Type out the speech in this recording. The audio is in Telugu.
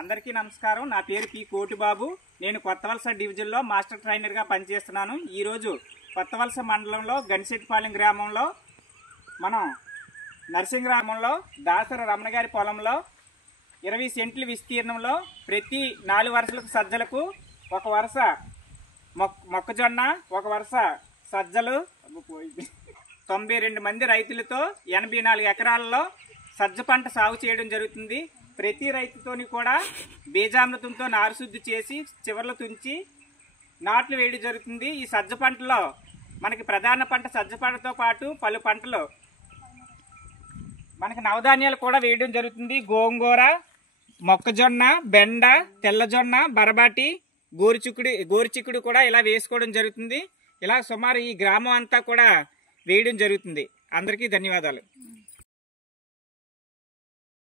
అందరికీ నమస్కారం. నా పేరు పి కోటిబాబు. నేను కొత్తవలస డివిజన్లో మాస్టర్ ట్రైనర్గా పనిచేస్తున్నాను. ఈరోజు కొత్తవలస మండలంలో గనిశెట్టిపాలెం గ్రామంలో మనం నర్సింగ్ గ్రామంలో దాసర రమణ గారి పొలంలో 20 సెంట్ల విస్తీర్ణంలో ప్రతి 4 వరుసలకు సజ్జలకు ఒక వరుస మొక్కజొన్న, ఒక వరుస సజ్జలు 92 మంది రైతులతో 84 ఎకరాలలో సజ్జ పంట సాగు చేయడం జరుగుతుంది. ప్రతి రైతుతోని కూడా బీజామృతంతో నారుశుద్ధి చేసి చివర్లు తుంచి నాట్లు వేయడం జరుగుతుంది. ఈ సజ్జ పంటలో మనకి ప్రధాన పంట సజ్జ పంటతో పాటు పలు పంటలు మనకి నవధాన్యాలు కూడా వేయడం జరుగుతుంది. గోంగూర, మొక్కజొన్న, బెండ, తెల్లజొన్న, బరబాటి, గోరుచిక్కుడు కూడా ఇలా వేసుకోవడం జరుగుతుంది. ఇలా సుమారు ఈ గ్రామం అంతా కూడా వేయడం జరుగుతుంది. అందరికీ ధన్యవాదాలు.